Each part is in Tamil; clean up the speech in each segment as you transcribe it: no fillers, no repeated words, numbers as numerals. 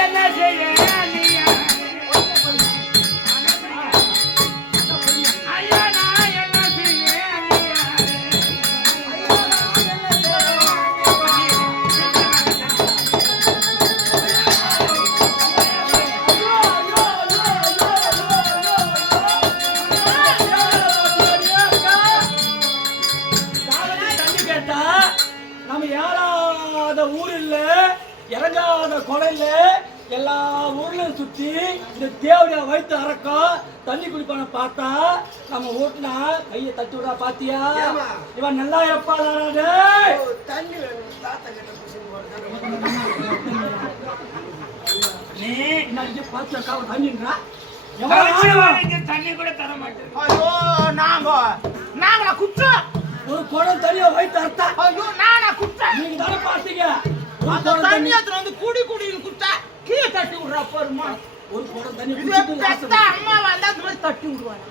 என்ன செய்ய இறங்காத கொலையில எல்லா ஊர்லயும் சுத்தி இந்த தேவடியா வைத்து அறக்கம் தண்ணி குடிப்பான பார்த்தா நம்ம ஊட்டினா கையை தட்டி விடா பாத்தியா இவன் நல்லா இருப்பாளே தண்ணி நீ பாத்தியா தண்ணின்றா தண்ணி கூட தர மாட்டேன் ஐயோ நாங்களா குற்றம் ஒரு குடம் தண்ணியை வைத்து அறுத்தா ஐயோ நானா குற்றம் நீங்க தானே பார்த்தீங்க தண்ணி வந்து குடி குடியில் குட்டா கீழே தட்டி விடுறா பாருமா ஒரு குடம் தண்ணி அம்மா வந்தா அந்த மாதிரி தட்டி விடுவாங்க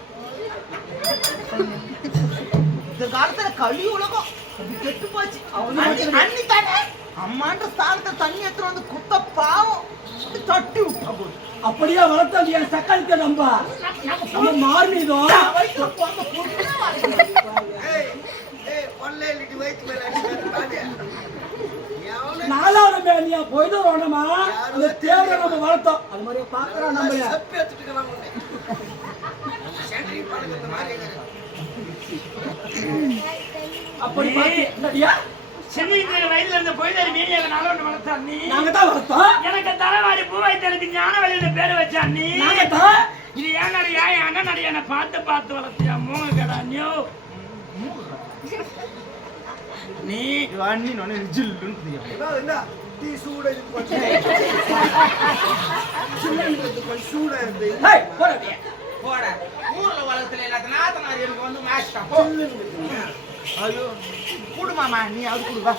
இந்த காலத்துல கலி உலகம் கெட்டு போச்சு அண்ணி தானே அம்மான்ற ஸ்தானத்தை தண்ணி எடுத்து வந்து குத்த பாவம் தட்டி விட்டா போது அப்படியே வளர்த்தாங்க என் சக்காலிக்க நம்ம மாறினோம் நாலாவது மேனியா போயிட்டு வரணுமா அந்த தேவை நம்ம வளர்த்தோம் அது மாதிரியே பாக்குறோம் நம்ம அப்படி பாத்தியா சின்ன வயதுல இருந்த போயிட்டு மீனியாக நாலு வளர்த்தா நீ நாங்க தான் வளர்த்தோம் எனக்கு தலைவாரி பூவாய்த்தலுக்கு ஞான வழியில பேரு வச்சா நீ இது ஏன் நடிகா என் அண்ணன் நடிகை என்னை பார்த்து பார்த்து வளர்த்தியா மூங்க கடா நியூ நீ அண்ணி நோனே ஜில்லுன்னு என்ன டீ சூட இது கொஞ்சம் சின்னது கொஞ்சம் சூட இருக்கு ஹேய் போடா ஊர்ல வளர்த்தல எல்லாத்த நாத்தனார் எனக்கு வந்து மேட்ச் தான் போ ஐயோ குடு மாமா நீ அது குடு வா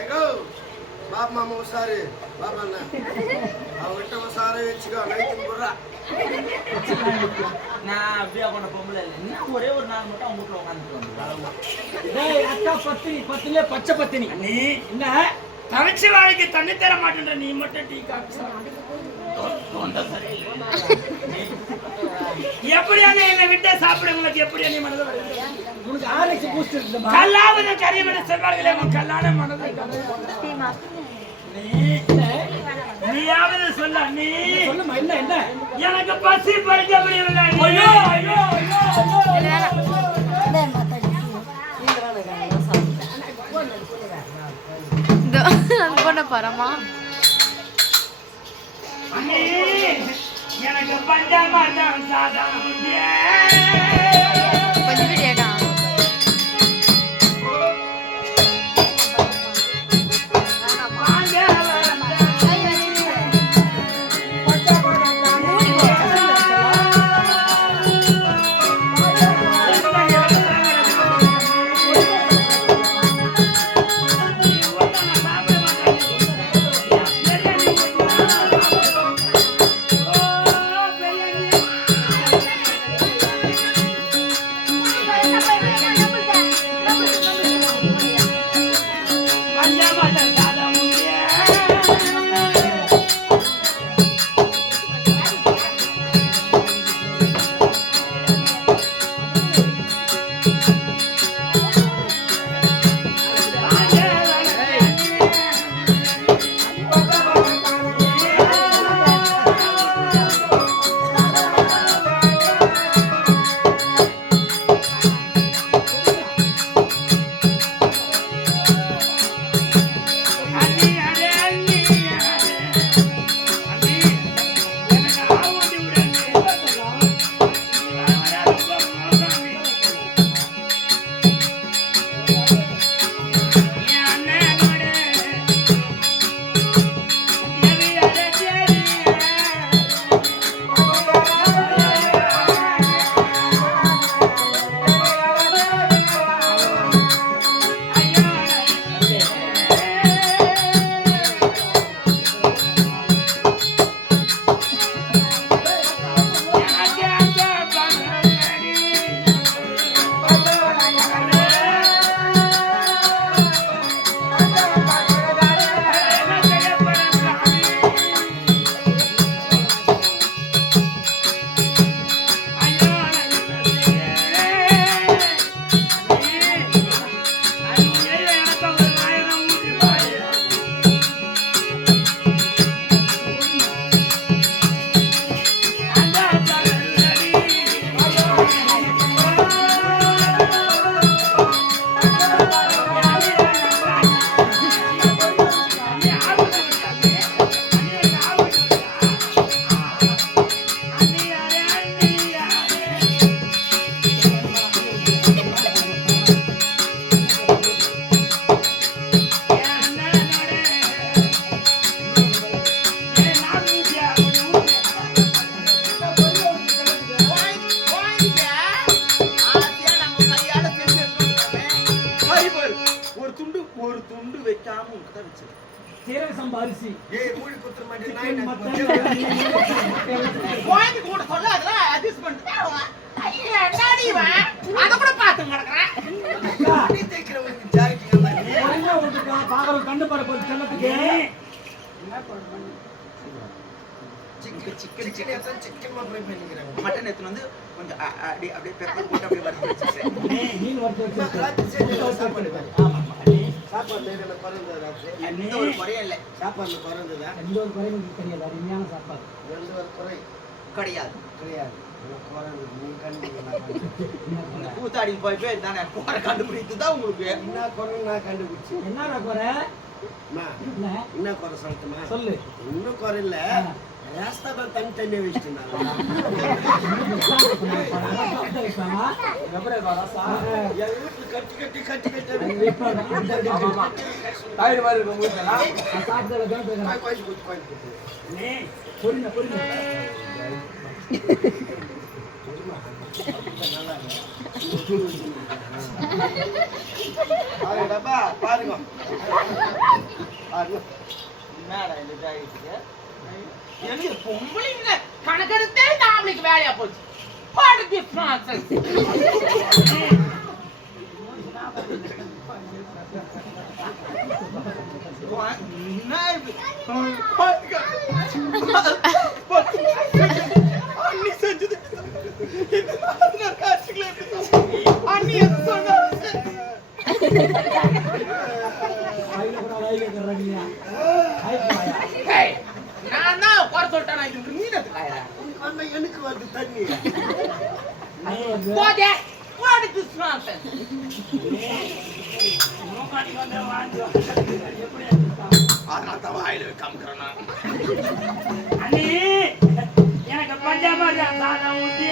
ஏகோ பாப் மாமா உசாரு பாப் அண்ணா அவகிட்ட உசாரு வெச்சுக்கோ நைட்டு போறா நான் அப்படியே கொண்ட பொம்பளை இல்லை இன்னும் ஒரே ஒரு நாள் மட்டும் அவங்க வீட்டுல உட்காந்துட்டு அக்கா பத்தினி பச்சை பத்தினி நீ என்ன தனிச்சு வாழ்க்கை தண்ணி தர மாட்டேன்ற நீ மட்டும் டீ காஃபி எப்படியான என்னை விட்டு சாப்பிட உங்களுக்கு எப்படியா நீ மனதை உனக்கு ஆரக்ஸ் பூஸ்ட் இருக்குமா கல்லாவது கரியமட செல்வார்களே உன் கல்லான மனதை நீயாவது சொல்ல நீ சொல்லுமா என்ன என்ன எனக்கு பசி பறிக்க முடியவில்லை ஐயோ ஐயோ போன பரமா எனக்கு பஞ்சமாதான் சாதம் கொஞ்சம் விடியாடா சீரக சம்பா அரிசி ஏய் மூடி குத்துற மாட்டே சிக்கன், நான் மட்டன், கோயந்து கூட சொல்ல அதெல்லாம் அட்ஜஸ்ட் பண்ணிட்டு ஐயா என்னடி இவன் அத கூட பாத்து கிடக்குறேன் நீ தேய்க்கிறவங்களுக்கு ஜாக்கெட் மாதிரி ஒழுங்கா விட்டுக்கா, பாக்குறவங்க கண்டு பாரு போய் செல்லத்துக்கு. என்ன பண்ணணும்? சிக்கன் எத்தனை சிக்கன் ஃப்ரை பண்ணிக்கிறாங்க மட்டன் எடுத்து வந்து கொஞ்சம் அப்படியே பெப்பர் போட்டு அப்படியே வறுத்து வச்சிருக்கேன் மீன் வறுத்து வச்சிருக்கு. ராத்திரி செஞ்ச சாப்பாடு பாரு. ஆமா, ஆமா. அண்ணே, சாப்பாடுல என்ன குறைந்தது ராத்திரி எந்த ஒரு குறையும் இல்லை சாப்பாடுல குறைந்ததா எந்த ஒரு குறையும் எனக்கு தெரியாது. அருமையான சாப்பாடு. எந்த ஒரு குறை கிடையாது கிடையாது எனக்கு குறைந்தது நீ கண்டுபிடிக்க இந்த கூத்தாடி போய் தானே குறை கண்டுபிடித்து தான் உங்களுக்கு என்ன குறை நான் கண்டுபிடிச்சேன் என்னடா குறை? என்ன? என்ன குறை சொல்லட்டுமா சொல்லு. இன்னும் குறை இல்ல ராஸ்தாபா தண்ணி வச்சுட்டேன் எப்படி ராசா? என் வீட்டுல கட்டி கட்டி தாயிடு மாதிரி இருக்கும் உங்களுக்கு எல்லாம். சாப்பிட்டதுல தான் பேசுறேன். கோயில் நீ பொறுங்க பொறுங்க. டப்பா பாருங்க என்னடா இந்த ஜாக்கெட்டுக்கு எனக்கு பொம்பளைங்க கணக்கெடுத்தே இந்த ஆம்பளைக்கு வேலையா போச்சு பாடு டிஃபரன்ஸ் அண்ணி செஞ்சது காட்சிகளை அண்ணி எது சொன்னாரு நான் தான் குறை சொல்லிட்டேன் நான் இது மீனத்து காயறேன் எனக்கு வந்து தண்ணி போதே பாடு டிஃபரன்ஸ் அதனால தான் வாயில வைக்காமக்கிறேன் நான் அண்ணி எனக்கு பஞ்சாபா சாதம் ஊத்தி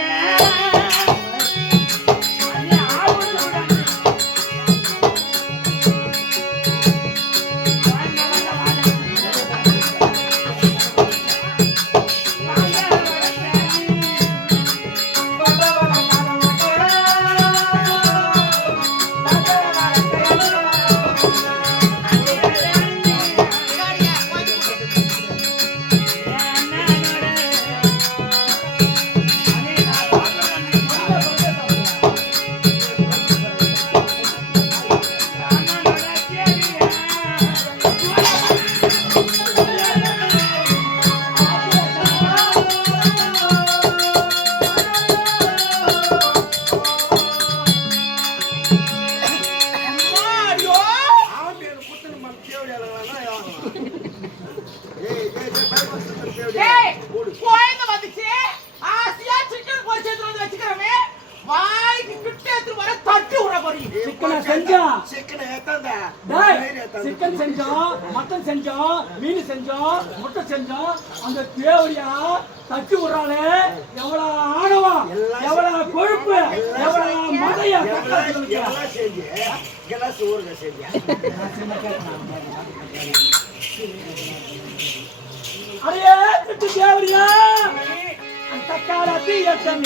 அண்ணி ஆர்வம் சொல்றேன். கோயந்து வந்துச்சு ஆசியா சிக்கன் பொரிச்சு எடுத்து வந்து வச்சுக்கிறமே வாய்க்கு கிட்ட எடுத்து வர தட்டி விட போறீங்க சிக்கனை செஞ்சோம். சிக்கனை ஏத்தாந்தா சிக்கன் செஞ்சோம், மட்டன் செஞ்சோம், மீன் செஞ்சோம், முட்டை செஞ்சோம். அந்த தேவடியா தட்டி விடுறாளே எவ்வளவு ஆணவம், எவ்வளவு கொழுப்பு, எவ்வளவு மதையா. எல்லாம் செஞ்சு கிளாஸ் ஊருங்க செஞ்சு அடையே திட்டு தேவடியா அந்த கால தீயத்தம்